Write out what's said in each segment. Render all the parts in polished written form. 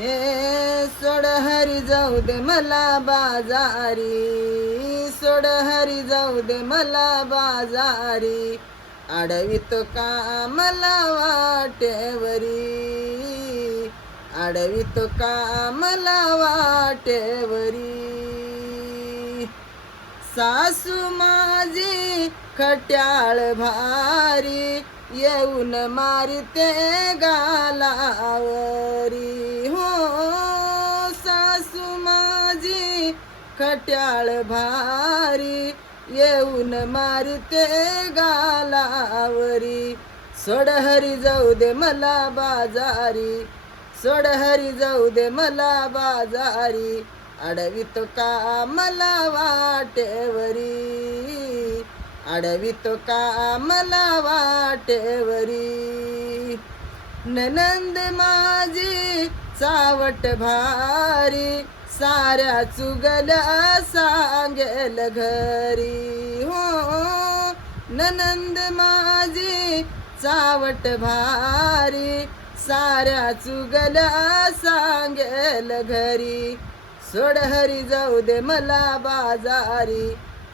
हे सोड हरी जाऊ दे मला बाजारी, सोड हरी जाऊ दे मला बाजारी, अडवितो का मला वाटेवरी, अडवितो का मला वाटेवरी. सासू माझी खट्याळ भारी, येऊन मारते गालावरी. हो सासू माझी खट्याळ भारी, येऊन मारते गालावरी. सोड हरी जाऊ दे मला बाजारी, सोड हरी जाऊ दे मला बाजारी, अडवितो का मला वाटेवरी, अडवितो का मला वाटेवरी. ननंद माझी चावट भारी, साऱ्या चुगल्या सांगेल घरी. हो ननंद माझी चावट भारी, साऱ्या चुगल्या सांगेल घरी. सोड हरी जाऊ दे मला बाजारी,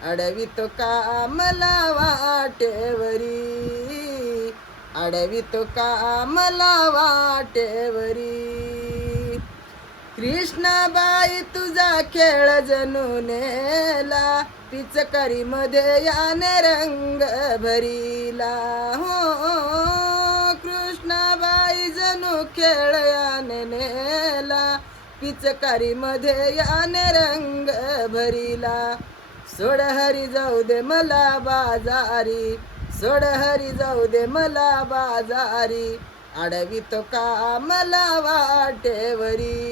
अडवितो का मला वाटेवरी, अडवितो का मला वाटेवरी. कृष्णाबाई तुझा खेळ जणू नेला, पिचकारी मध्ये याने रंग भरीला. हो कृष्णाबाई जणू खेळ याने नेला, पिचकारी मध्ये याने रंग भरीला. सोड हरी जाऊ दे मला बाजारी, सोड हरी जाऊ दे मला बाजारी, अडवितो का मला वाटेवरी,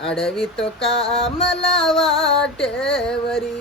अडवितो का मला वाटेवरी.